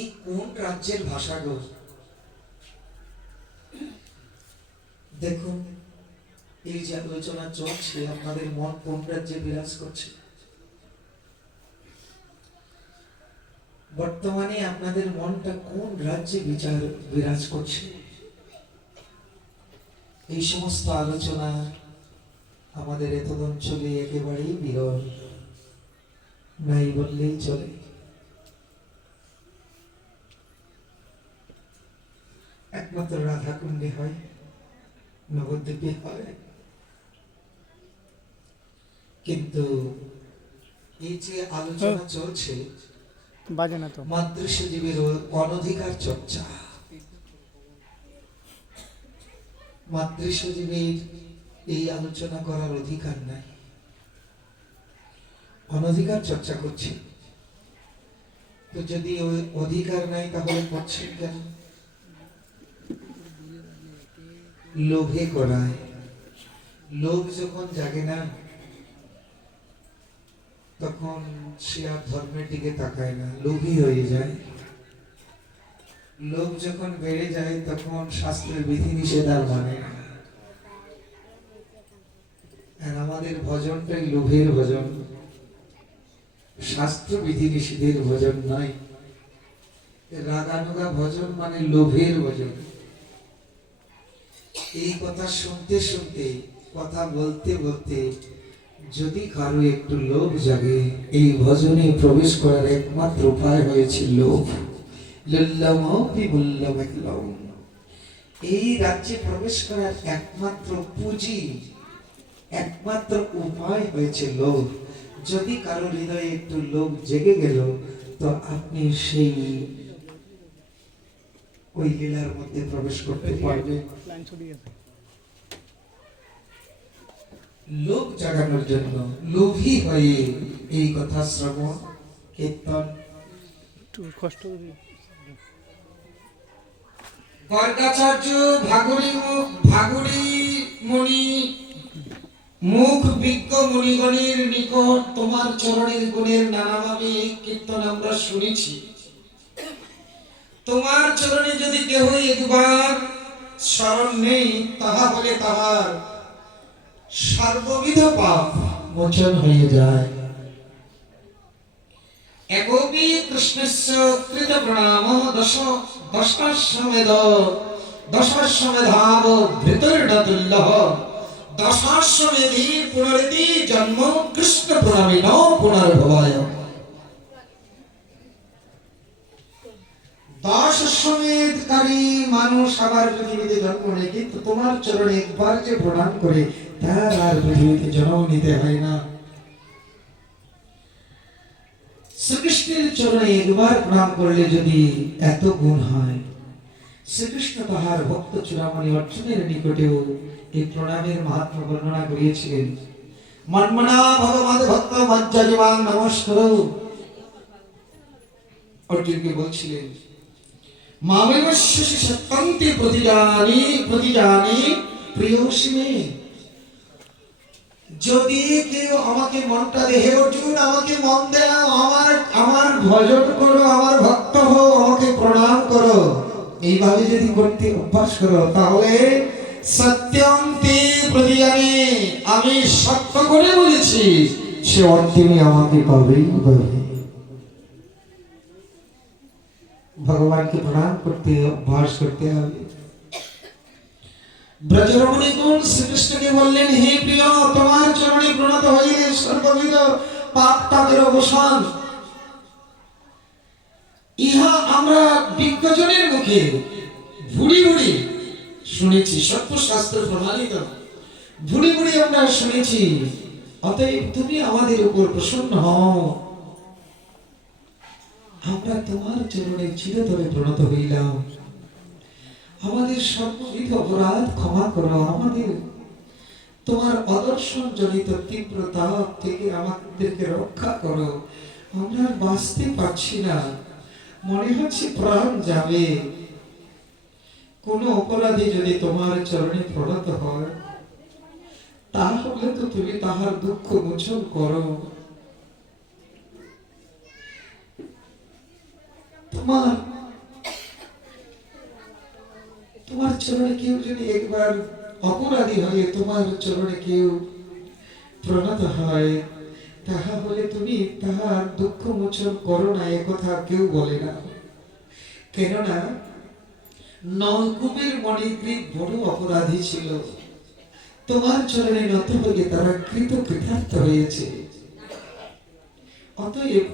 এই কোন রাজ্যের ভাষা গো? দেখুন, এই যে আলোচনা চলছে, আপনাদের মন কোন রাজ্যে বিরাজ করছে? বর্তমানে আপনাদের মনটা কোন রাজ্যে বিরাজ করছে? এই সমস্ত আলোচনা আমাদের এত অঞ্চলে একেবারেই বিরল, নাই বললেই চলে। একমাত্র রাধাকুণ্ডে হয়, নবদ্বীপে হয়। কিন্তু এই যে আলোচনা চলছে, বাজে না তো, মাতৃশজীবের অনধিকার চর্চা। মাতৃশজীবের এই আলোচনা করার অধিকার নাই, অনধিকার চর্চা করছে। তো যদি ওই অধিকার নাই তাহলে করছেন কেন? লোভে করায়। লোভ যখন জাগে না, তখন সে আর ধর্মের দিকে তাকায় না, লোভী হয়ে যায়। লোভ যখন বেড়ে যায়, তখন শাস্ত্রের বিধিনিষেধ আর মানে না। আর আমাদের ভজনটাই লোভের ভজন, শাস্ত্র বিধিনিষেধের ভজন নয়। রাগানুগা ভজন মানে লোভের ভজন। এই কথা শুনতে শুনতে, কথা বলতে বলতে যদি কারো একটু লোভ জাগে, এই ভজনে প্রবেশ করার একমাত্র উপায় হয়েছে লোভ। এই রাজ্যে প্রবেশ করার একমাত্র পুঁজি, একমাত্র উপায় হয়েছে লোভ। যদি কারো হৃদয়ে একটু লোভ জেগে গেল, তো আপনি সেই ওই লীলার মধ্যে প্রবেশ করতে পারবেন। লোভ জাগানোর জন্য লোভী হয়ে এই কথা শ্রবণ কীর্তন। গর্গাচার্য ভাগুড়ি মুনি মুখ বিজ্ঞ মুনিগণের নিকট তোমার চরণের গুণের নানাভাবে কীর্তন আমরা শুনেছি। তোমার চরণে যদি কেহ একবার স্মরণ নেই, তাহা বলে তাহার সর্ববিধ পাপ মোচন হয়ে যায়। একবি কৃষ্ণস্য কৃত প্রণাম দশাশ্বমেধাব ধৃতর্ণতুল্যঃ দশাশ্বমেধি পুনরিতি জন্ম কৃষ্ণ প্রণামিন পুনর্ভবায়। 10 অশ্বমেধকারী মানুষ আবার পৃথিবীতে জন্ম নেয়, কিন্তু তোমার চরণে একবার যে প্রণাম করে, তার আর পৃথিবীতে জন্ম নিতে হয় না। শ্রীকৃষ্ণের চরণে একবার প্রণাম করলে যদি এত গুণ হয়, শ্রীকৃষ্ণ তাহার ভক্ত চূড়ামণি অর্জুনের নিকটেও এই প্রণামের মাহাত্ম্য বর্ণনা করিয়েছিলেন। মন্মনা ভগবান ভক্ত মজ্জাজিমাং নমস্কার। অর্জুনকে বলছিলেন, মামেবস্য সত্যন্তি প্রতিজানি প্রিয়সী মে। যদি কেউ আমাকে মনটা দেহে, অর্জুন আমাকে মন দাও, আমার ভজন করো, আমার ভক্ত হও, আমাকে প্রণাম করো, এইভাবে যদি করতে অভ্যাস করো, তাহলে সত্যন্তি প্রতিজানি, আমি সত্য করে বলেছি, সে অন্তিমে আমাকে পাবেই পাবে। ভগবানকে প্রণাম করতে অভ্যাস করতে হবে। ব্রজরমণীগণ শ্রীকৃষ্ণকে বললেন, হে প্রিয়, তোমার চরণে প্রণত হইলে সর্ববিধ পাপ তাপের অবসান। ইহা আমরা বিজ্ঞজনের মুখে ভুড়ি ভুড়ি শুনেছি, সত্যশাস্ত্র প্রমাণিত ভুড়ি ভুড়ি আমরা শুনেছি। অতএব তুমি আমাদের উপর প্রসন্ন হও, আমরা তোমার চরণে চিরতরে প্রণত হইলাম। আমাদের সর্ববিধ অপরাধ ক্ষমা করো, আমাদের তোমার অদর্শন জনিত তীব্র তাপ থেকে আমাদেরকে রক্ষা করো। আমরা বাঁচতে পারছি না, মনে হচ্ছে প্রাণ যাবে। কোন অপরাধী যদি তোমার চরণে প্রণত হয়, তাহলে তো তুমি তাহার দুঃখ মোচন করো। তোমার তোমার চরণে কেউ যদি একবার অপরাধী হয়ে তোমার চরণে কেউ প্রণত হয়, তাহা বলে তুমি তাহার দুঃখ মোচন করো না, একথা কেউ বলে না। কেননা নলকূপের মণিগ্রীব বড় অপরাধী ছিল, তোমার চরণে নত হয়ে তারা কৃতার্থ হয়েছে। অতএব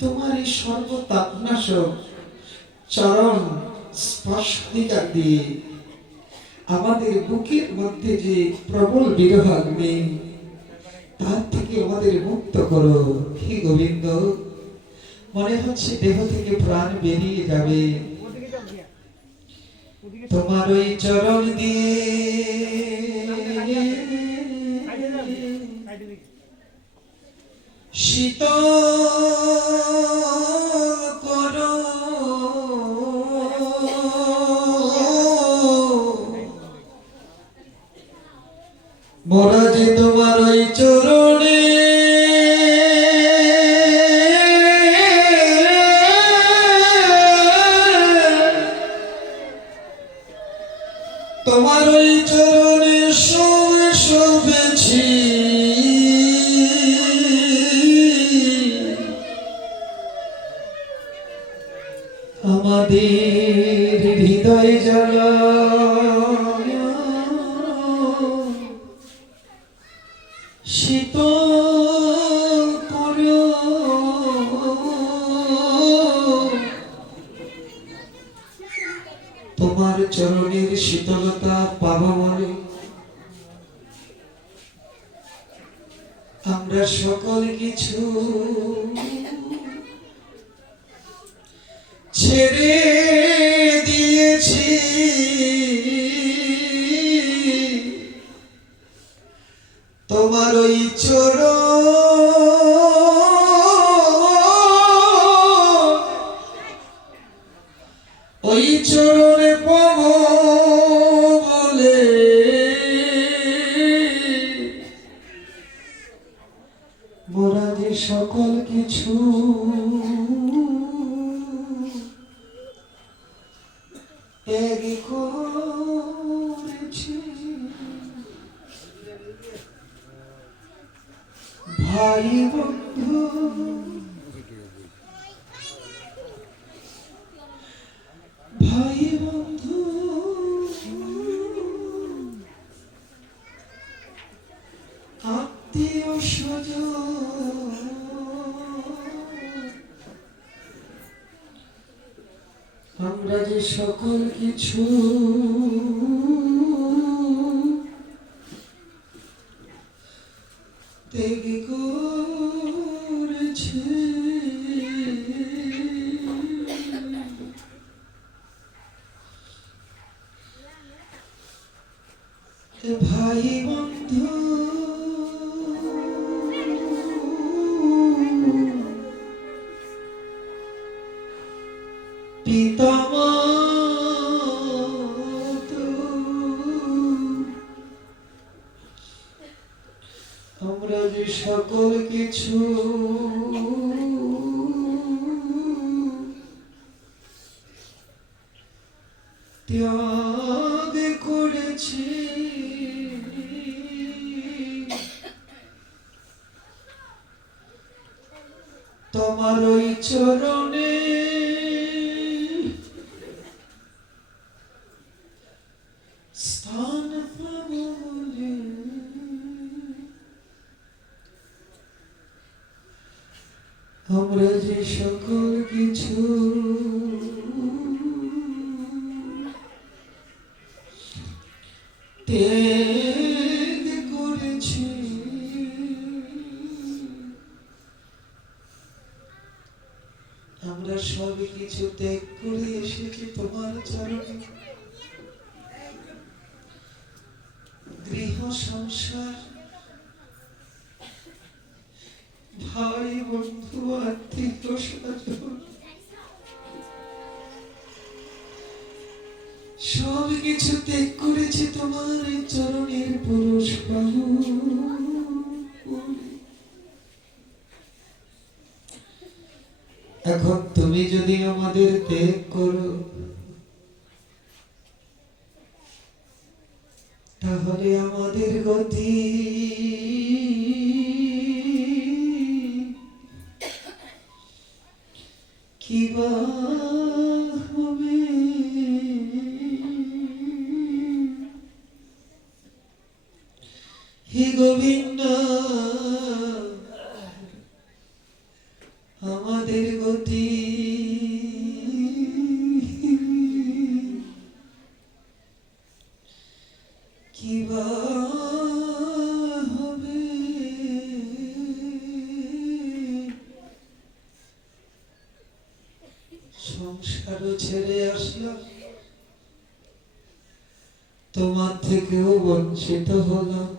তোমার এই সর্বতাপনাশক চরণ স্পর্শাধিকার দিয়ে আমাদের বুকের মধ্যে যে প্রবল বিরহ আগ্নি, তার থেকে আমাদের মুক্ত করো হে গোবিন্দ। মনে হচ্ছে দেহ থেকে প্রাণ বেরিয়ে যাবে, তোমার ওই চরণ দিয়ে শীতল করো, মোরা যে তোমার ওই চরণে তোমার ওই চরণে শোভেছি, আমাদের হৃদয় জ্বালা শীতল করো, তোমার চরণের শীতলতা পাবো বলে আমরা সকল কিছু ছেড়ে দিয়েছি, তোমার ওই চরণ, ওই চরণে পাব বলে মোরা যে সকল কিছু ত্যাগ করেছি। ভাই বন্ধু ভাই বন্ধু আত্মীয় স্বজন, আমরা যে সকল কিছু ত্যাগ করেছি, ভাই বন্ধু পিতামাতা, আমরা যে সকল কিছু ত্যাগ করেছি, তোমার ওই চরণে স্থান পাবো বলে আমরা যে সকল কিছু ত্যাগ করেছি, আমরা সব কিছু ত্যাগ করে এসেছি তোমার চরণে। গৃহ সংসার, ভাই বন্ধু আত্মীয় স্বজন সব কিছু ত্যাগ করেছি তোমার চরণের পরশ পাবো বলে। এখন তুমি যদি আমাদের ত্যাগ করো, তাহলে আমাদের গতি কি বা হবে? হে গোবিন্দ, আমাদের গতি কি বা হবে? সংসার ছেড়ে আসলাম, তোমার থেকেও বঞ্চিত হলাম।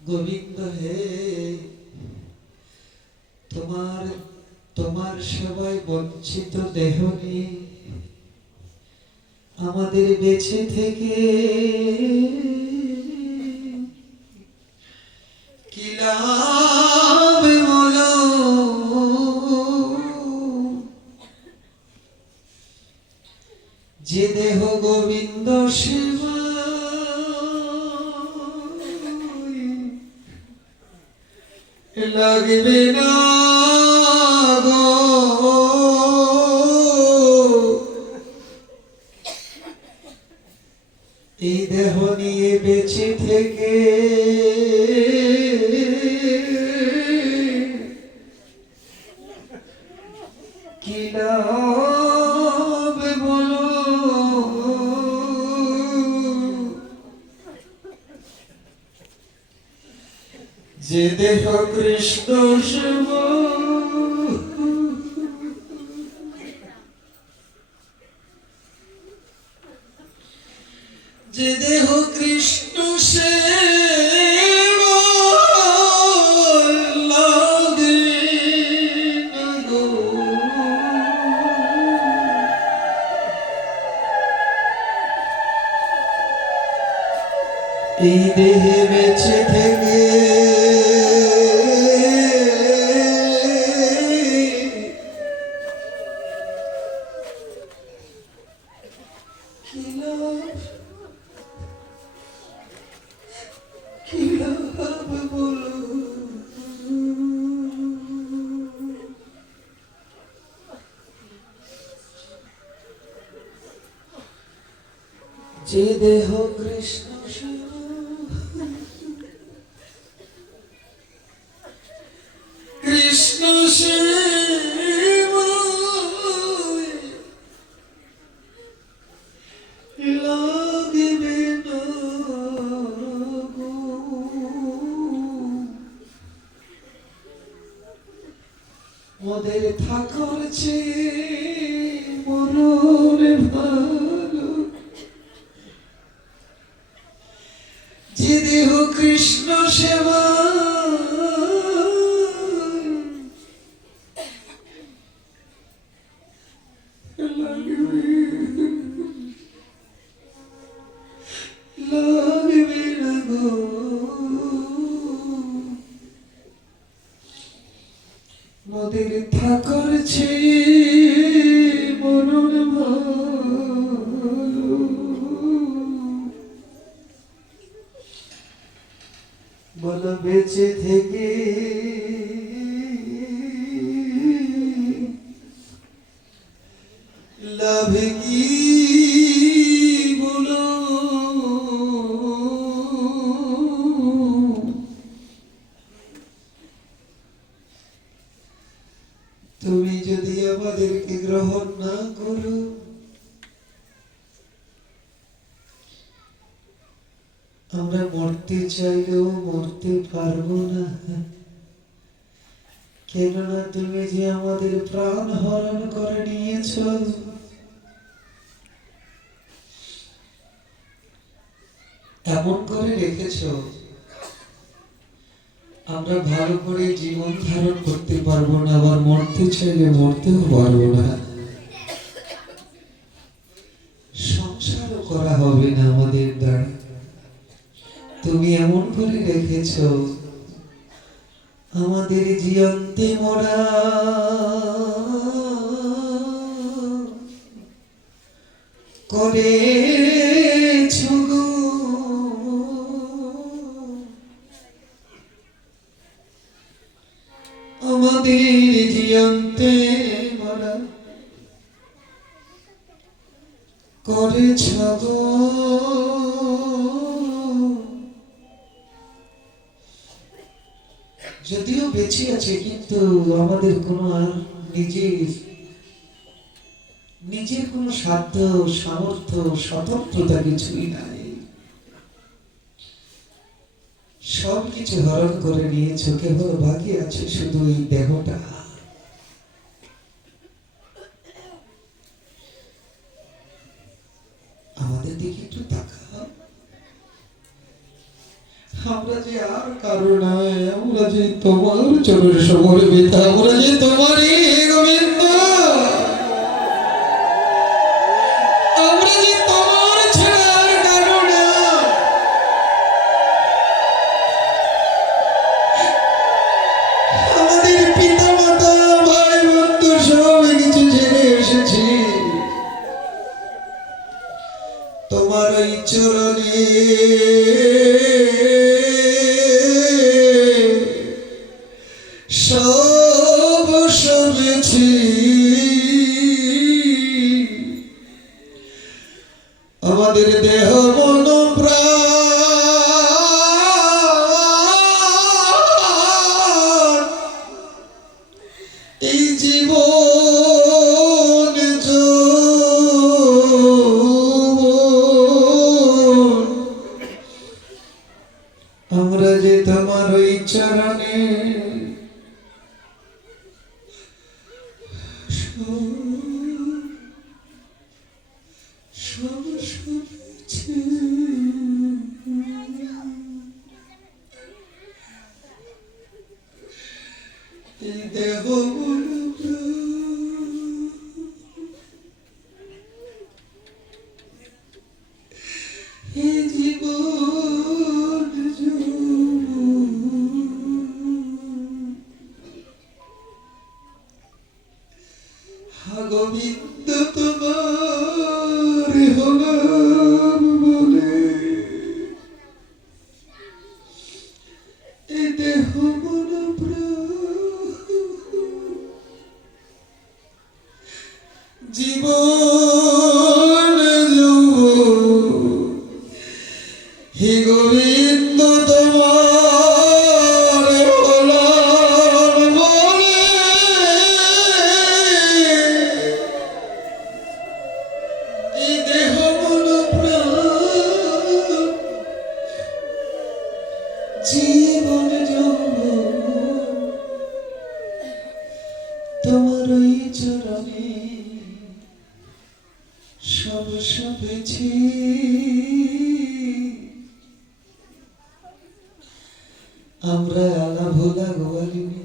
গোবিন্দ হে, তোমার তোমার সেবায় বঞ্চিত দেহ নিয়ে আমাদের বেঁচে থেকে কি লাভ বলো? যে দেহ গোবিন্দ সেবা লাগবে না গো, এই দেহ নিয়ে বেঁচে থেকে কি লাভ বলো? যে দেহ কৃষ্ণ সেবা, যে দেহ কৃষ্ণ সেবা লাগে না গো, এই দেহে বেঁচে থেকে কি লাভ, কি লাভ বলো? যে দেহ কৃষ্ণ সেবা, কৃষ্ণ সেবা লাগবে না গো, মোদের থাকার চেয়ে মরণে ভালো। যে দেহ কৃষ্ণ সেবা লাগবে না গো, মোদের থাকার চেয়ে মরণ ভালো। বলো বেঁচে থেকে লাভ কি বলো? তুমি যদি আমাদেরকে গ্রহণ না করো, আমরা মরতে চাইলেও মরতে পারবো না। কেননা তুমি যে আমাদের প্রাণ হরণ করে নিয়েছ, এমন করে রেখেছ আমরা ভালো করে জীবন ধারণ করতে পারবো না, আবার মরতে চাইলে মরতেও পারবো না, সংসারও করা হবে না আমাদের দ্বারা। তুমি এমন করে রেখেছ আমাদের জিয়ন্তে মোরা করেছ গো আমাদের জিয়ন্তে মোরা করেছ গো যদিও বেঁচে আছে কিন্তু আমাদের কোনো আর নিজের কোনো সাধ্য সামর্থ্য স্বতন্ত্রতা কিছুই নাই। সব কিছু হরণ করে নিয়েছ, কেবল বাকি আছে শুধু এই দেহটা। আমাদের দিকে একটু তাকাও। আমরা যে আর কারো নয়, আমরা যে তোমার চরণে সমর্পিত, আমরা যে তোমারই গোবিন্দ, আমরা যে তোমার ছাড়া আর কারো না। আমাদের পিতা মাতা ভাই বন্ধু সব কিছু ছেড়ে এসেছি তোমার ওই চরণে সব শুনেছি। আমাদের দেহ মন প্রাণ এই জীবন আমরা যে তোমার ওই চরণে সব শুনেছি। এই দেহ মন এই জীবন গোবিন্দ তোমার হলাম বলে এই দেহ মন জীবন হে গোবিন্দ তোমার হলাম বলে এই দেহ মন প্রাণ জীবন তোমার ওই চরণে সব সপেছি। আমরা আলা ভোলা গোয়ালিনী,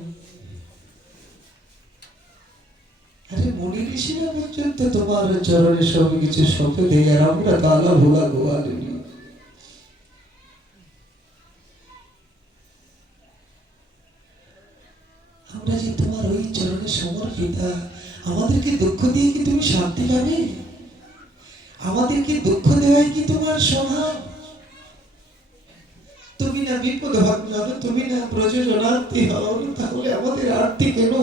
আরে মুনি ঋষিরা পর্যন্ত তোমার চরণে সব কিছু সঁপে দেয়, আর আমরা তো আলা ভোলা গোয়ালিনী। আমরা যে তোমার ওই চরণে সমর্পিতা, আমাদেরকে দুঃখ দিয়ে কি তুমি শান্তি পাবে? আমাদেরকে দুঃখ দেওয়াই কি তোমার স্বভাব? তুমি না বিপদ ভাবনা, তুমি না প্রযোজনার্থী হও, তাহলে আমাদের আরতি কেন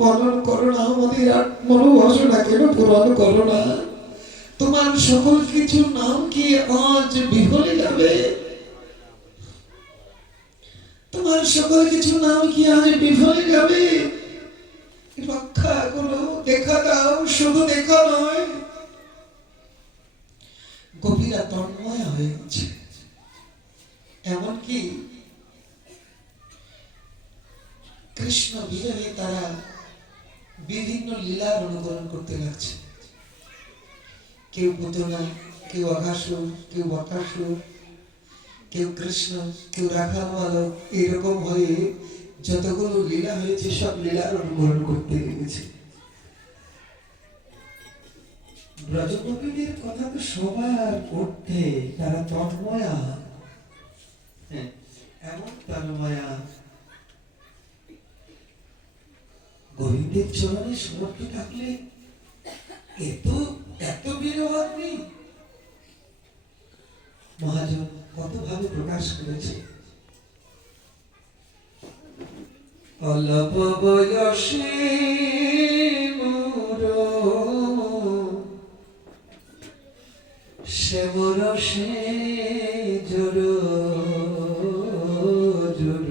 পালন করো না? আমাদের মনোবাসনা কেন পূরণ করো না? তোমার সকল কিছু নাম কি আজ বিফলে যাবে? তোমার সকল কিছু নাম কি আজ বিফলে যাবে? রক্ষা করো, দেখা দাও, শুধু দেখা নয়, গভীরা তন্ময় হয়েছে। এমনকি কৃষ্ণ বিরহে তারা বিভিন্ন লীলার অনুকরণ করতে লাগছে। কেউ পুতনা, কেউ অঘাসুর, কেউ বকাসুর, কেউ কৃষ্ণ, কেউ রাখাল বালক, এরকম হয়ে যতগুলো লীলা হয়েছে সব লীলার অনুকরণ করতে লেগেছে। ব্রজগোপীদের কথা তো সবার ঊর্ধ্বে, তারা তন্ময়া, এমন তন্ময়া গোবিন্দের চরণে সমর্থ থাকলে এত এত বিরহ আপনি মহাজন কত ভাবে প্রকাশ করেছে। অল্প বয়সে মোর শ্যামর সে জোর জোর।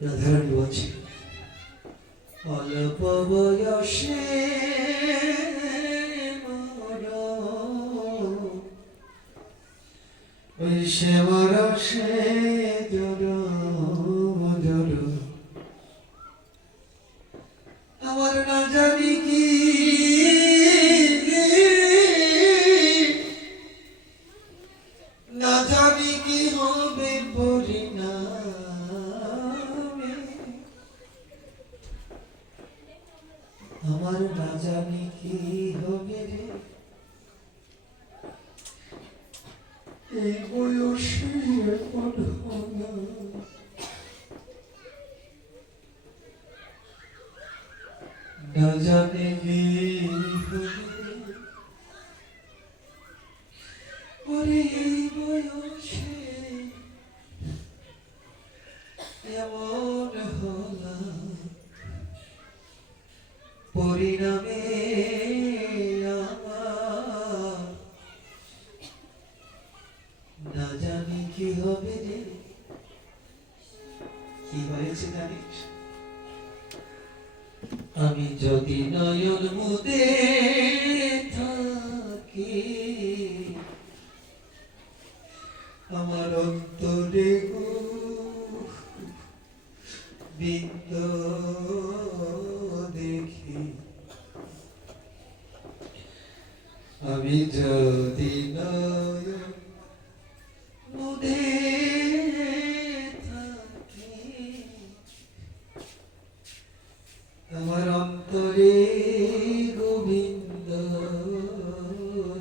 রাধারানী বলছে অল্প বয়সে মোর ওই শ্যামর সে জোর জোর। আমার না জানি কি না জানি কি হবে পরিণামে। আমার না জানি কি হবে রে এই বয়সে এমন হলো। না জানি কি হবে ওরে এই বয়সে এমন হলাম। পরিণামে আমার না জানি কি হবে রে। কি হয়েছে জানিস? আমি যদি নয়ন মুদে থাকি আমার অন্তরে বিন্দ দেখি। আমি যদি নয়ন মুদে থাকি আমার অন্তরে গোবিন্দ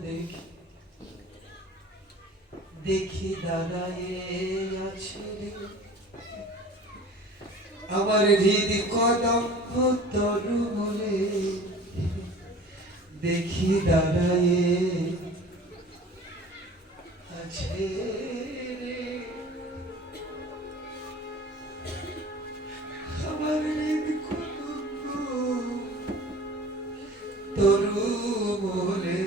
দেখি। দেখি দাঁড়ায়ে আছে আমার হৃদ কদম্ব তরু বলে। দেখি দাঁড়ায়ে আছে রে আমার হৃদ কদম্ব তরু বলে।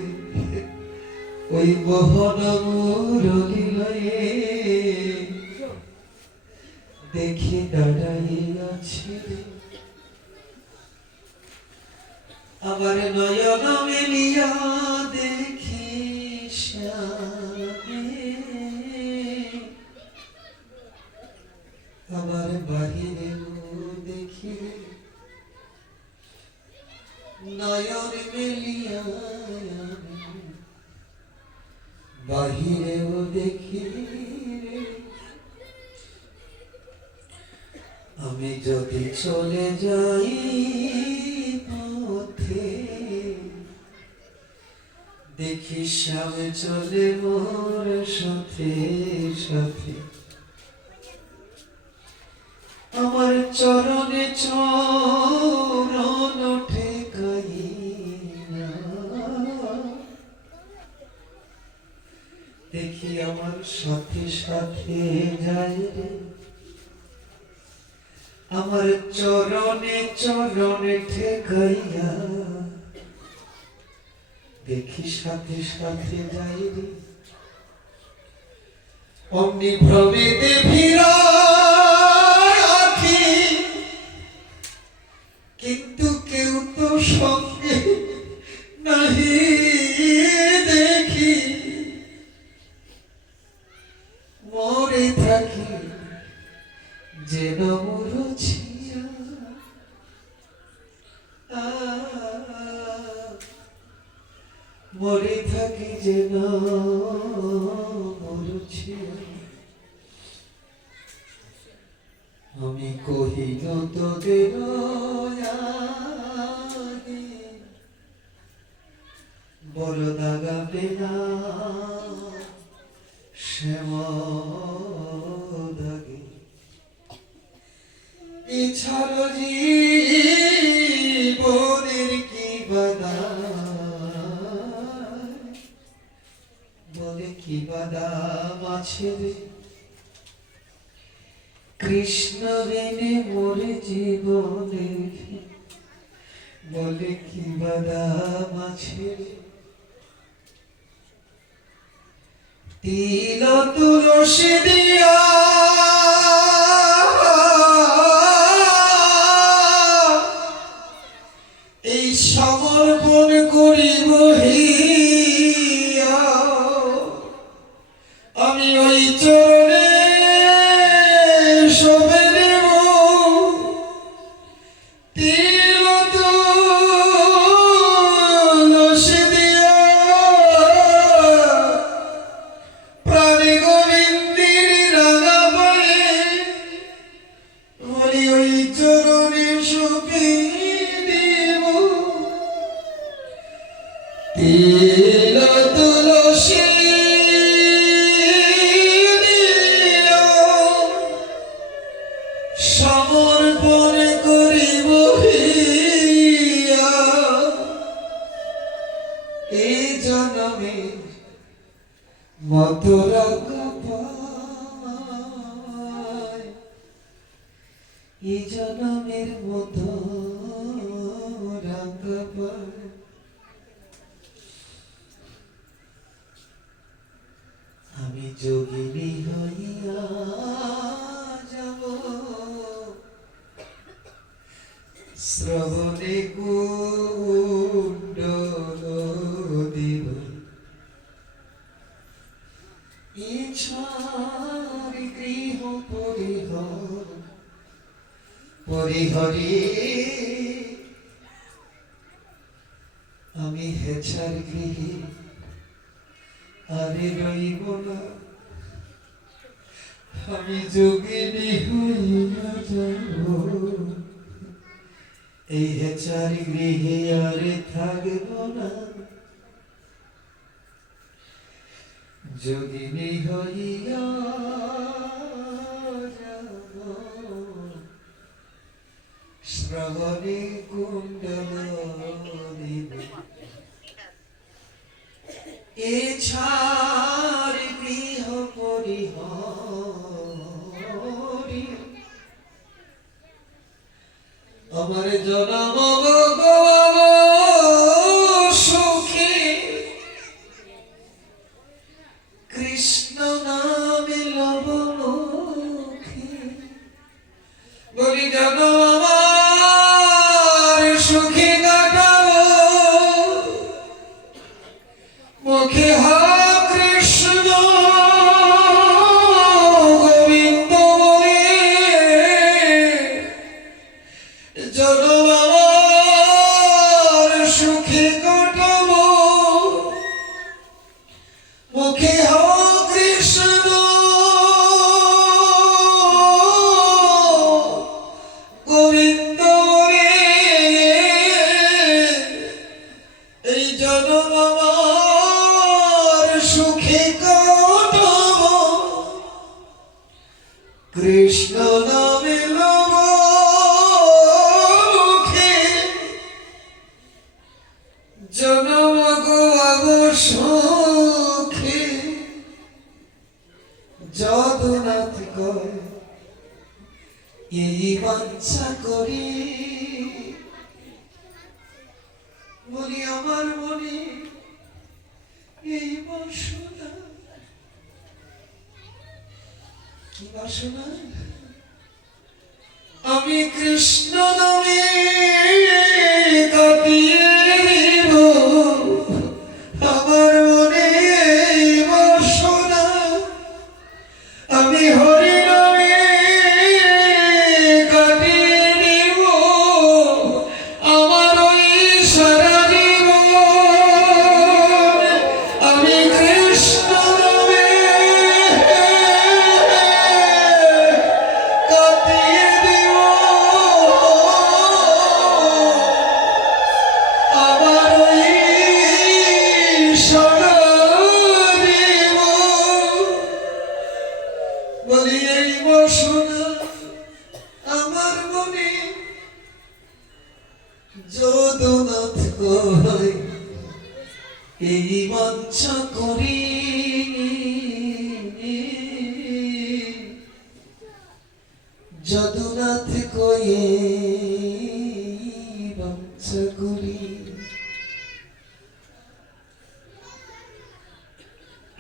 ওই মোহন মুরলী লয়ে দেখি দাঁড়াই আছে আমার নয়ন মেলিয়া দেখি শ্যামে। আমার বাহিরে দেখি নয়ন মেলিয়া বাহিরেও দেখি। আমি যদি চলে যাই পথে দেখি সামনে চলে মোর সাথে সাথে। আমার চরণে চরণ ঠেকাই না দেখি আমার সাথে সাথে যায় রে। আমার চরণে চরণে ঠেকাইয়া দেখি সাথে সাথে যাই রে। অমনি ভ্রমেতে ভিড়াখি কিন্তু কেউ তো সঙ্গে নাহি দেখি। মরে থাকি যেন মরছিয়া মরে থাকি যেন মরছিয়া। আমি কহিল তোদের বড় দাগা পেনা শ্যাম দাগে। এছাড়া জীবনের কি বলে কি বাদাম আছে রে কৃষ্ণ বিনে মোর জীবনে বলে কি বাদাম আছে রে তিল তুলসী দিয়া এই সমর্পণ করিব হিয়া আমি ওই চরণে শোভে দেব তিল তুলসী দিয়া প্রাণী গোবিন্দের রাঙা বলে বলি ওই চরণে শোভে দেব তিল তুলসী সমর্পণ করিব হিয়া এই জনমে মত রাখা পায় এই জনমের মত রাখা পায় আমি যোগিনী হইয়া যাব শ্রবণে কুণ্ডল দিব ইচ্ছার গৃহ পরিহরি আমি হেছার গৃহে আরে রইব না আমি যোগিনী হইয়া যাব এই হেচার গৃহে আরে থাকব না যোগিনী হইয়া যাব শ্রবণে কুণ্ডল দিব এছার গৃহ পরিহরি আমার জনম গব সুখে কৃষ্ণ নামে লব মুখে বলি জনম আমার সুখে কাটাবো মুখে হা কৃষ্ণ গোবিন্দ বলে জনম আমার সুখে কাটাবো মুখে হা কৃষ্ণ গোবিন্দ বলে এই জনম সুখে কাটাব কৃষ্ণ নামে লব মুখে জনম গোয়াব সুখে যদুনাথ কয় এই বাঞ্ছা করি বলি আমার মনে এই বাসনা কি বাসনা আমি কৃষ্ণ নামে কাটিয়ে দিব আমার মনে এই বাসনা আমি হরি নামে কাটিয়ে দিব আমার ওই সারা আমি কৃষ্ণ নামে কাটিয়ে দিব মনে যদুনাথ কই এই বাঞ্ছা করি যদুনাথ কই বাঞ্ছা করি।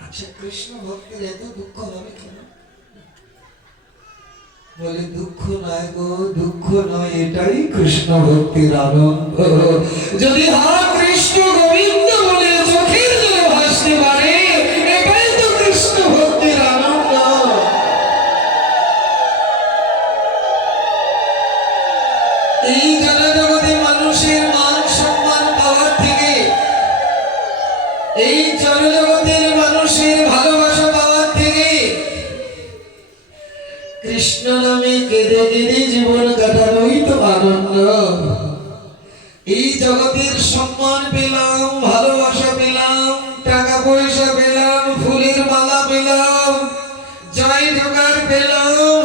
আচ্ছা, কৃষ্ণ ভক্তের এত দুঃখ হবে কেন? বলে দুঃখ নয় গো, দুঃখ নয়, এটাই কৃষ্ণ ভক্তির আনন্দ। যদি হা কৃষ্ণ গোবিন্দ বলে চোখের জলে ভাসতে পারে, এটাই তো কৃষ্ণ ভক্তির আনন্দ। এই জনজগতে মানুষের মান সম্মান পাওয়ার থেকে, এই জনজগতের মানুষের ভালোবাসা পাওয়ার থেকে কৃষ্ণ নামে কেঁদে কেঁদে জীবন কাটানোই তো আনন্দ। এই জগতের সম্মান পেলাম, ভালোবাসা পেলাম, টাকা পয়সা পেলাম, ফুলের মালা পেলাম, জয় জোগাড় পেলাম,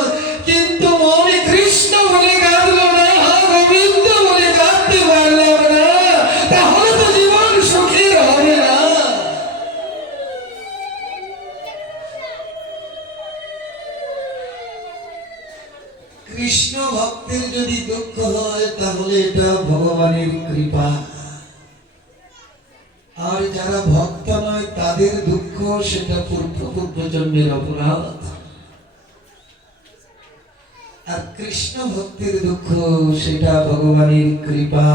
কিন্তু মনে কৃষ্ণ বলে কাঁদলো না, গোবিন্দ বলে কাঁদতে পারলাম না, তাহলে তো জীবন সুখের হবে না। কৃষ্ণ ভক্তের যদি দুঃখ হয় তাহলে এটা ভগবানের কৃপা, আর যারা ভক্ত নয় তাদের দুঃখ সেটা পূর্ব জন্মের অপরাধ। আর কৃষ্ণ ভক্তের দুঃখ সেটা ভগবানের কৃপা।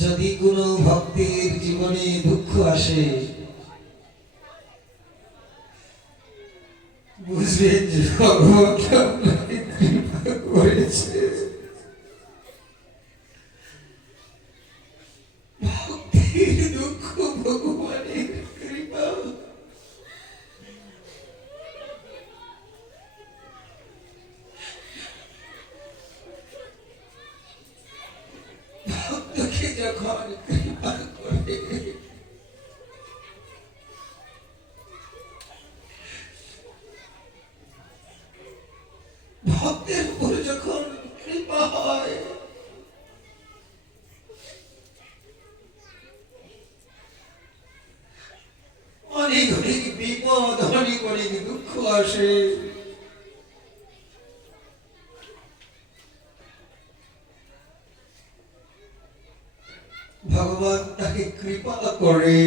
যদি কোনো ভক্তের জীবনে দুঃখ আসে, বুঝবেন যে ভগবান কৃপা করেছে। ভক্তির দুঃখ ভগবানের কৃপা। ভক্তকে যখন কৃপা করে, ভক্তের উপর যখন কৃপা হয়, অনেক অনেক বিপদ, অনেক অনেক দুঃখ আসে, ভগবান তাকে কৃপা করে।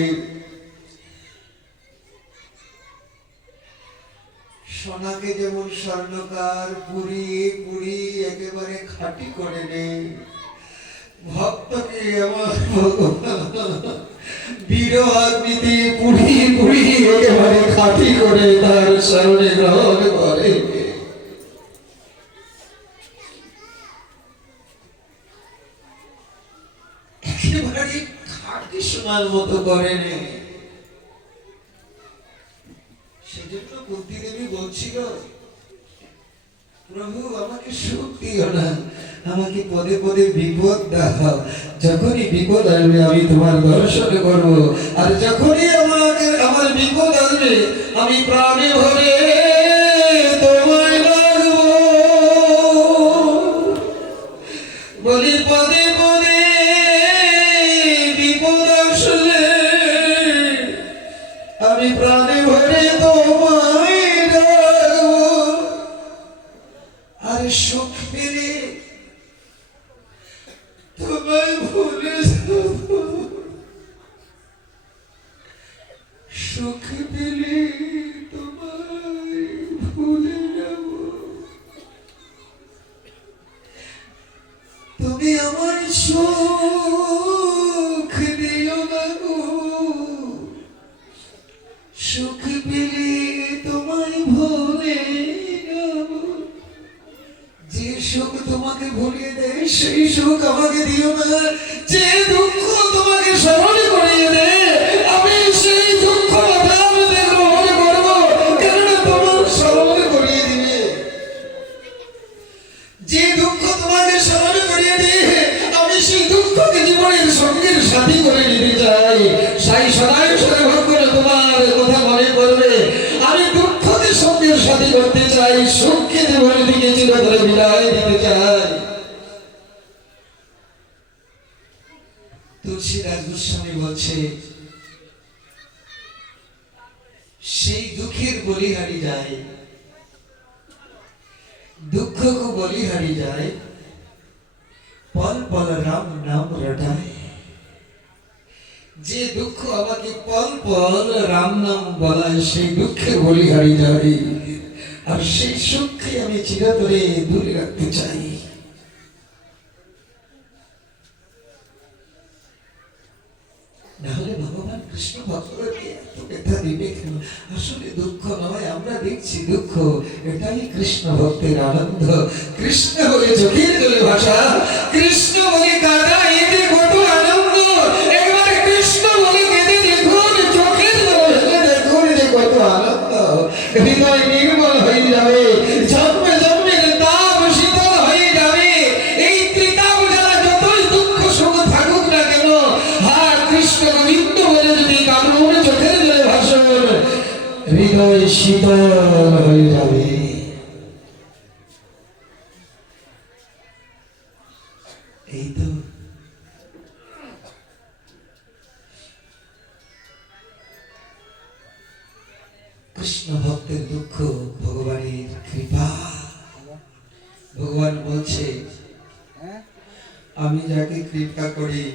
সোনাকে যেমন স্বর্ণকার পুড়িয়ে পুড়িয়ে একেবারে খাঁটি করে নেয়, ভক্তকে আমার ভগবান বীরহাগ্নিতে পুড়িয়ে পুড়িয়ে একেবারে খাঁটি করে তার শরণে গ্রহণ করে। একেবারে খাঁটি সোনার মতো করে নেয়। সেজন্য কুন্তী দেবী বলছিল, প্রভু আমাকে সুখ দিও না, আমাকে পদে পদে বিপদ দাও, যখনই বিপদ আসবে আমি তোমার দর্শন করব, আর যখনই আমার বিপদ আসবে আমি প্রাণে ভরে তোমায় ডাকবো। বলি পদে পদে বিপদ আসলে আমি প্রাণে ভরে তোমায় ডাকবো, আর সুখ পেলে তোমায় ভুলে যাব, সুখ পেলে তোমায় ভুলে যাব। তুমি আমার সুখ দিও না গো, সুখ পেলে তোমায় ভুলে যাব। যে সুখ তোমাকে ভুলিয়ে দেয় সেই সুখ আমাকে দিও না, যে দুঃখ তোমাকে স্মরণ করিয়ে দেয় আমি সেই দুঃখ গ্রহণ করবো, কেননা তোমার স্মরণ করিয়ে দিবে। যে দুঃখ তোমাকে স্মরণ করিয়ে দেয় আমি সেই দুঃখকে জীবনের সঙ্গের সাথী করে নিতে চাই। সাই সদাই সর্বক্ষণ তোমার কথা মনে করবে, আমি দুঃখকে সঙ্গের সাথী করতে চাই, সুখকে জীবনের দিকে চিরতরে বিদায় যায়। তুলসীদাস গোস্বামী বলছে সেই দুঃখের বলিহারি যায়, দুঃখকে বলিহারি যায়, পল পল রাম নাম রটায়। যে দুঃখ আমাকে পল পল রাম নাম বলায় সেই দুঃখের বলিহারি যায়, আর সেই সুখকে আমি চিরতরে দূরে রাখতে চাই। নাহলে ভগবান কৃষ্ণ ভক্তদেরকে এত ব্যথা দিবে কেন? আসলে দুঃখ নয়, আমরা দেখছি দুঃখ, এটাই কৃষ্ণ ভক্তের আনন্দ। কৃষ্ণ বলে চোখের জলে ভাষা, কৃষ্ণ বলে কাঁদা, এতে কত আনন্দ। একবার কৃষ্ণ বলে কেঁদে দেখুন, চোখের জলে ভেসে দেখুন, যে কত আনন্দ। হৃদয় নির্মল হয়ে যাবে, জন্মে জন্মের তাপ শীতল হয়ে যাবে। এই ত্রিতাপ যারা যতই দুঃখ সুখ থাকুক না কেন, হ্যাঁ কৃষ্ণ গোবিন্দ বলে যদি কামড় চোখের জলে ভাসুন, হৃদয় শীতল হয়ে যাবে। এই তো কৃষ্ণ ভক্তের দুঃখ ভগবানের কৃপা। ভগবান বলছে আমি যাকে কৃপা করি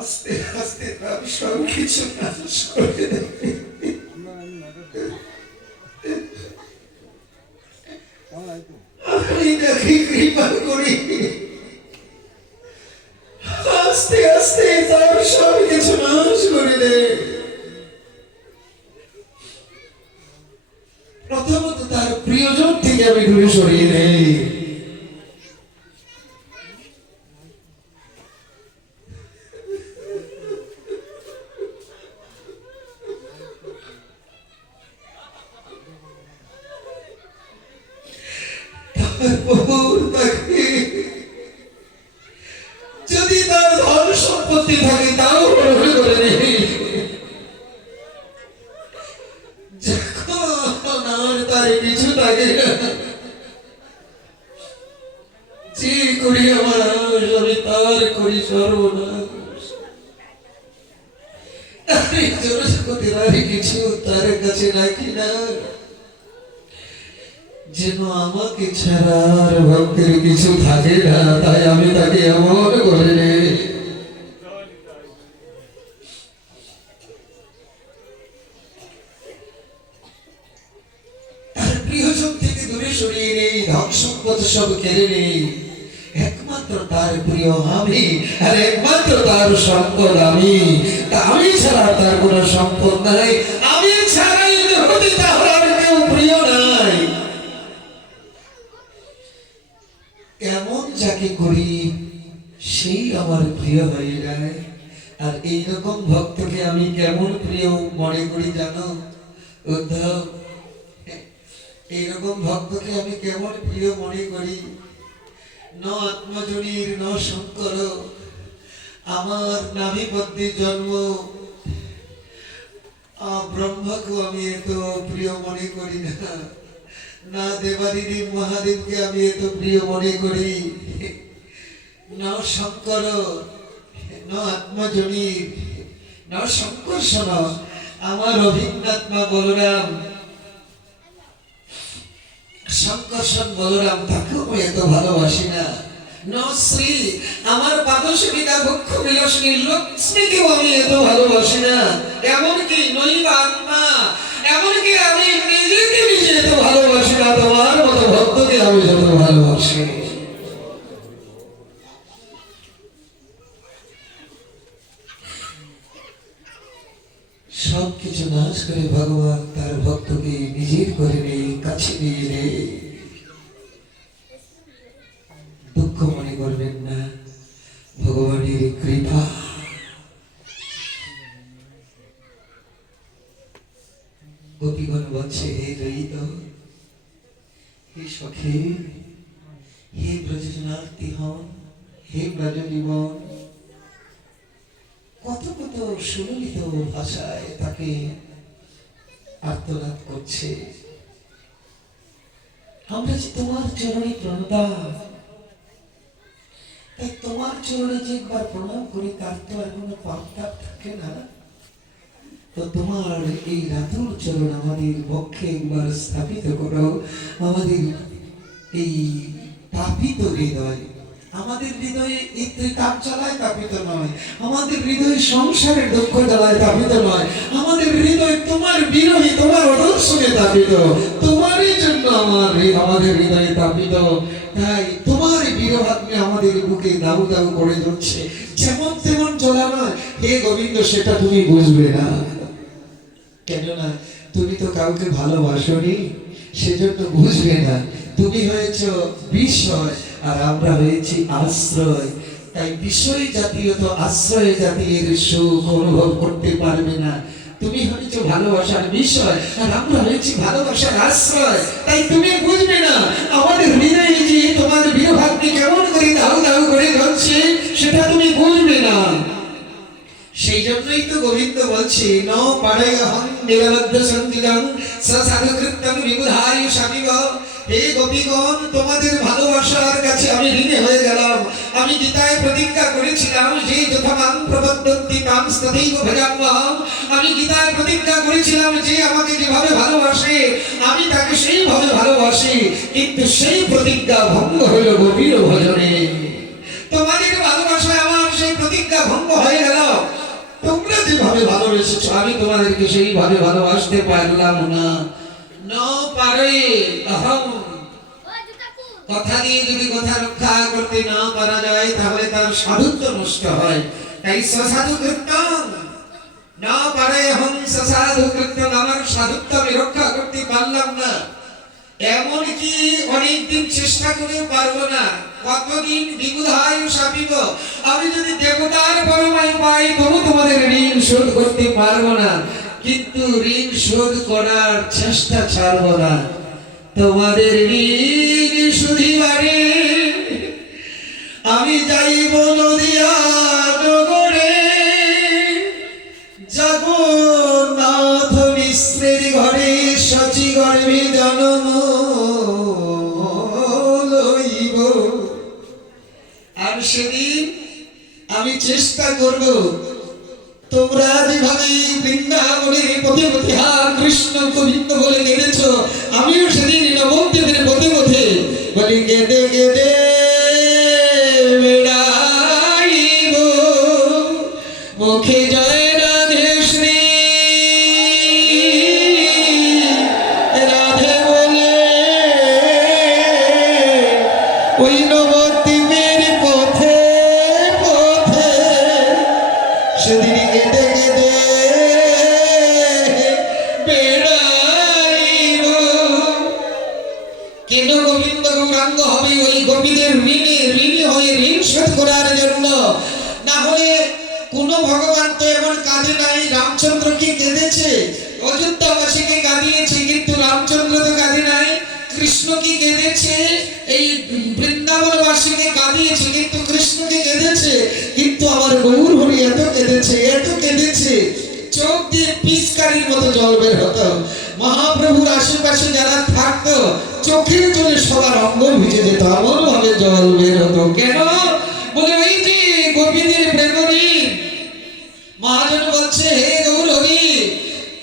আস্তে আস্তে তার সব কিছু নাশ করে দেবে। আমি যাকে কৃপা করি আস্তে আস্তে তার সব কিছু নাশ করে দেবে। প্রথমত তার প্রিয়জন থেকে আমি দূরে সরিয়ে নেই। যদি তার ধন সম্পত্তি থাকে তাও গ্রহণ করে নেই। যখন আর তার কিছু থাকে না, যে করি আমার আমি তার করি সর্বনাশ। কিছু তার কাছে রাখি না, যেন আমাকে ছাড়ার ভক্তের কিছু থাকে না, তাই আমি তাকে এমন করে নেই। তার প্রিয়জন থেকে দূরে সরিয়ে নেই, ধন সম্পদ সব কেড়ে নেই। একমাত্র তার প্রিয় আমি, আর একমাত্র তার সম্পদ আমি। আমি ছাড়া তার কোন সম্পদ নাই, আমি ছাড়া এই জগতে তার আর কেউ প্রিয় নাই। এমন যাকে করি সেই আমার প্রিয় হয়ে যায়। আর এইরকম ভক্তকে আমি কেমন প্রিয় মনে করি জানো উদ্ধব? এইরকম ভক্তকে আমি কেমন প্রিয় মনে করি? ন আত্মজনীর ন শঙ্কর, আমার নাভি মধ্যে জন্ম ব্রহ্মাকে আমি এত প্রিয় মনে করি না, না দেবাদিদেব মহাদেবকে আমি এত প্রিয় মনে করি, ন শঙ্কর, ন আত্মজনীর, ন শঙ্কর্ষণ, আমার অভিন্নাত্মা বলরাম, শঙ্কর্ষণ বলরাম, তাকেও আমি এত ভালোবাসি না। ন শ্রী, আমার পাদসেবিকা বক্ষ বিলাসিনী লক্ষ্মীকেও আমি এত ভালোবাসি না। এমনকি নৈব আত্মা, এমনকি আমি নিজেকে নিজে এত ভালোবাসি না, তোমার মতো ভক্তকে আমি যত ভালোবাসি। সবকিছু নাশ করে ভগবান তার ভক্তকে নিজের করে নেই, কাছে নিয়ে নেই। দুঃখ মনে করবেন না, ভগবানের কৃপা। গোপীগণ বলছে হে দৈত, হে সখী, হে ব্রজজনার্থী হন, হে ব্রজ জীবন। কত কত সুললিত ভাষায় তাকে আর্তনাদ করছে। আমরা যে তোমার চরণে প্রণতাম, তাই তোমার চরণে যে একবার প্রণাম করি তার তো আর কোনো পাপ থাকে না। তো তোমার এই রাতুর চরণ আমাদের পক্ষে একবার স্থাপিত করো। আমাদের এই তাপিত হৃদয়, আমাদের হৃদয়ে এই তাপ জ্বালায় তাপিত নয়, আমাদের হৃদয়ে সংসারের দুঃখ জ্বালায় তাপিত নয়, আমাদের হৃদয় তোমার বিরোহী, তোমার অদর্শনে তাপিত, তোমারই জন্য আমাদের হৃদয়ে তাপিত। তাই তোমার বিরহাগ্নি আমাদের বুকে দাউ দাউ করে যাচ্ছে, যেমন তেমন জ্বলা নয়। হে গোবিন্দ, সেটা তুমি বুঝবে না, কেননা তুমি তো কাউকে ভালোবাসোনি, সেজন্য বুঝবে না। তুমি হয়েছ বিষয় আর আমরা হয়েছি আশ্রয়। তাই বিষয় জাতীয় তো আশ্রয় জাতির সুখ অনুভব করতে পারবে না। তুমি হয়েছ ভালোবাসার বিষয় আর আমরা হয়েছি ভালোবাসার আশ্রয়। তাই তুমি বুঝবে না আমাদের হৃদয়ে যে তোমার বিরভাগ্নি কেমন করে দাউ দাউ করে জ্বলছে, সেটা তুমি বুঝবে না। সেই জন্যই তো গোবিন্দ বলছে, ন পাড়ায়হং নিরবদ্ধ সন্দিদং সাধুকৃত্যং বিবুধায়ু স্বামীব। হে গোপীগণ, তোমাদের ভালোবাসার কাছে আমি ঋণী হয়ে গেলাম। আমি গীতায় প্রতিজ্ঞা করেছিলাম যে যথামাং প্রপদ্যন্তি তাং তথৈব ভজাম্যহম। আমি গীতায় প্রতিজ্ঞা করেছিলাম যে আমাকে যেভাবে ভালোবাসে আমি তাকে সেইভাবে ভালোবাসি, কিন্তু সেই প্রতিজ্ঞা ভঙ্গ হইল গোপীর ভজনে। তোমাদের ভালোবাসায় আমার সেই প্রতিজ্ঞা ভঙ্গ হয়ে গেল। তোমরা যেভাবে ভালোবেসেছো আমি তোমাদেরকে সেইভাবে ভালোবাসতে পারলাম না। ন পারে অহং, কথা দিয়ে যদি কথা রক্ষা করতে না পারা যায় তাহলে তার সাধুত্ব নষ্ট হয়। তাই সসাধু কৃত্যং না পারে অহং সসাধু কৃত্যং, আমার সাধুত্ব আমি রক্ষা করতে পারলাম না। এমনকি অনেকদিন চেষ্টা করে পারবো না। কতদিন বিবুধায়ু শাপিব, আমি যদি দেবতার পরমায়ু পাই তবু তোমাদের ঋণ শোধ করতে পারবো না, কিন্তু ঋণ শোধ করার চেষ্টা ছাড়বো না। তোমাদের ঋণ শুধিবারে আমি যাইব নদিয়া নগরে, জগন্নাথ মিশ্রের ঘরে সচি গর্ভে জন্ম লইব। আর সেদিন আমি চেষ্টা করব তোমরা যেভাবে বৃন্দাবনে পথে পথে হা কৃষ্ণ গোবিন্দ বলে কেঁদেছ, আমিও সেদিন নবদ্বীপের পথে পথে বলি কেঁদে কেঁদে বেড়াইব, মুখে জয় রাধে শ্রী রাধে বলে ওই নবদ্বীপের পথে পথে সেদিন কেঁদে কেঁদে বেড়াইব। কেন গোবিন্দ গৌরাঙ্গ হবে ওই গোপীদের ঋণী হয়ে ঋণ শোধ করার জন্য। না হলে কোন ভগবান তো এমন কাঁদে নাই। রামচন্দ্রকে কেঁদেছে, অযোধ্যাবাসীকে কাঁদিয়েছে, কিন্তু রামচন্দ্র তো কাঁদে নাই। কৃষ্ণকে কেঁদেছে, এই বৃন্দাবনবাসীকে কাঁদিয়েছে, কিন্তু কৃষ্ণকে কেঁদেছে। কিন্তু আমার গৌর হরি এত কেঁদেছে, এত কেঁদেছে, চোখ দিয়ে পিচকারির মতো জল বের হতো। মহাপ্রভুর আশেপাশে যারা থাকতো চোখের জলে সবার অঙ্গ ভিজে যেত, এমন ভাবে জল বের হতো। কেন? বলে ওই যে গোপীদের প্রেম ঋণ। মহাজন বলছে, হে গৌর হরি,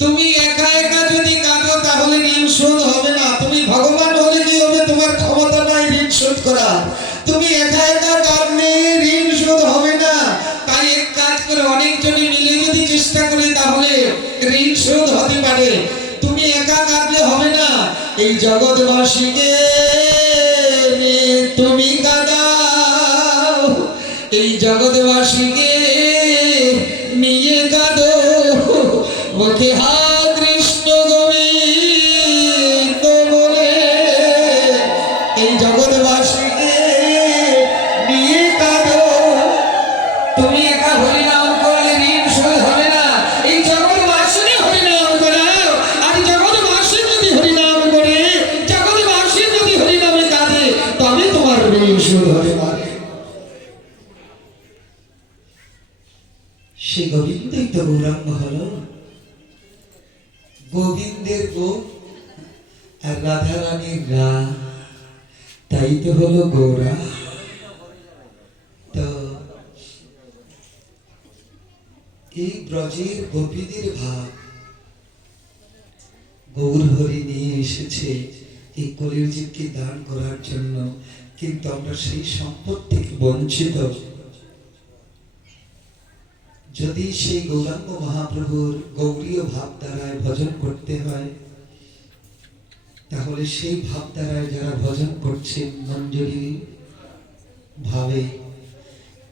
তুমি একা একা যদি কাঁদো তাহলে ঋণ শোধ হবে না। তুমি ভগবান হলে কি হবে? তোমার ক্ষমতা নাই ঋণ শোধ করা। তুমি একা একা কাঁদলে ঋণ শোধ হবে না। তাই এক কাজ করে অনেকজনে মিলে যদি চেষ্টা করি তাহলে ঋণ শোধ হতে পারে। তুমি একা কাঁদলে হবে না, এই জগৎবাসীকে তুমি কাঁদাও, এই জগৎবাসীকে নিয়ে কাঁদো, মুখে হা কৃষ্ণ গোবিন্দ বলে এই জগৎবাসীকে নিয়ে কাঁদো। তুমি একা হরিনাম করলে ঋণ শোধ হবে না, এই জগৎবাসীকে হরিনাম করাও। আর জগৎবাসী যদি হরিনাম করে, জগৎবাসী যদি হরিনামে কাঁদে, তবে তোমার ঋণ শোধ হতে পারে। সে গোবিন্দই তো গৌরাঙ্গ হলো। গোবিন্দের গো আর রাধা রানীর রা। তাই তো হলো গৌরা। তো এই ব্রজের গোপীদের ভাব গৌর হরি নিয়ে এসেছে এই কলির জীবকে দান করার জন্য, কিন্তু আমরা সেই সম্পদ থেকে বঞ্চিত। যদি সেই গৌরাঙ্গ মহাপ্রভুর গৌরীয় ভাব দ্বারায় ভজন করতে হয়, তাহলে সেই ভাব দ্বারায় যারা ভজন করছে মঞ্জুরি ভাবে,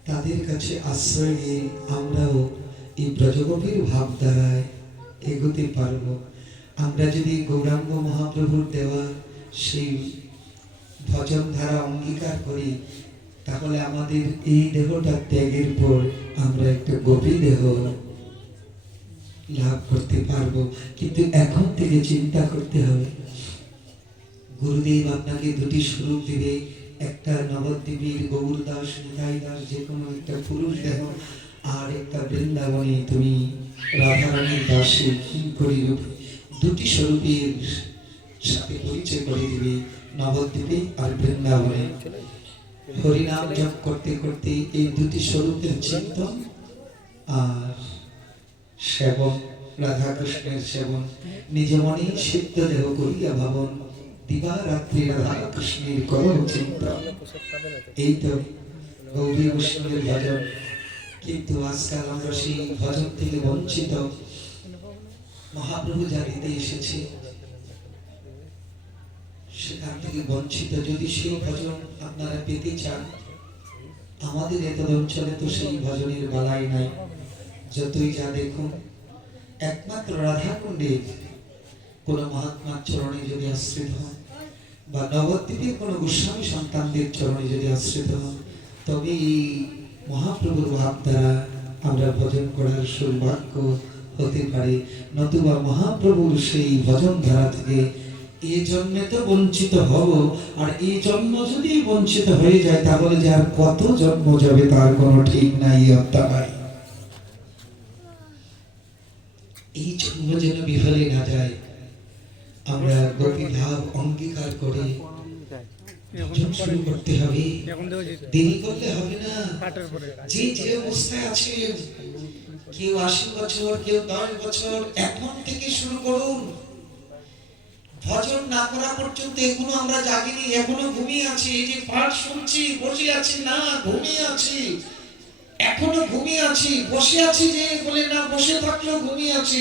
তাদের কাছে আশ্রয় নিয়ে আমরাও এই ব্রজগোপীর ভাব দ্বারায় এগোতে পারব। আমরা যদি গৌরাঙ্গ মহাপ্রভুর দেওয়া সেই ভজন ধারা অঙ্গীকার করি, তাহলে আমাদের এই দেহটা ত্যাগের পর আমরা একটা গোপী দেহ লাভ করতে পারবো। কিন্তু এখন থেকে চিন্তা করতে হবে, গুরুদেব আপনাকে দুটি স্বরূপ দিবে, একটা নবদ্বীপের গৌর দাস নিতাই দাস যে কোনো একটা পুরুষ দেহ, আর একটা বৃন্দাবনে তুমি রাধারানীর দাসে কিঙ্করী রূপে, দুটি স্বরূপের সাথে পরিচয় করে দিবে নবদ্বীপে আর বৃন্দাবনে। হরিনাম জপ করতে করতে এই দুটি স্বরূপের চিন্তন আর সেবন, রাধা কৃষ্ণের সেবন, নিজ মনে সিদ্ধ দেহ করিয়া ভাবন, দিবা রাত্রি রাধা কৃষ্ণের করো চিন্তন। এই তো গৌরী বৈষ্ণবের ভজন। কিন্তু আজকাল আমরা সেই ভজন থেকে বঞ্চিত। মহাপ্রভু যা দিতে এসেছে সেখান থেকে বঞ্চিত। যদি সেই ভজন আপনারা পেতে চান, আমাদের এত অঞ্চলে তো সেই ভজনের বালাই নাই। যতই যা দেখুন, একমাত্র রাধাকুণ্ডের কোন মহাত্মার চরণে যদি আশ্রিত হন, বা নবদ্বীপের কোন গোস্বামী সন্তানদের চরণে যদি আশ্রিত হন, তবে এই মহাপ্রভুর ভাব দ্বারা আমরা ভজন করার সৌভাগ্য হতে পারে। নতুবা মহাপ্রভুর সেই ভজন ধারা থেকে এই জন্মে তো বঞ্চিত হব, আর এই জন্ম যদি বঞ্চিত হয়ে যায়, তাহলে যে আর কত জন্ম যাবে তার কোনো ঠিক নাই, অত্যাচার। এই জন্ম যেন বিফলে না যায়, আমরা গোপী ভাব অঙ্গীকার করে ভজন শুরু করতে হবে। দেরি করলে হবে না। যে যে অবস্থায় আছে, কেউ ৮০ বছর, কেউ ১০ বছর, এখন থেকে শুরু করুন। ভজন না করা পর্যন্ত এখনো আমরা জাগিনি, এখনো ঘুমিয়ে আছি। এই যে পাঠ শুনছি, বসে আছি না, ঘুমিয়ে আছি। এখনো ঘুমিয়ে আছি, বসে আছি যে বলে না, বসে থাকলেও ঘুমিয়ে আছি।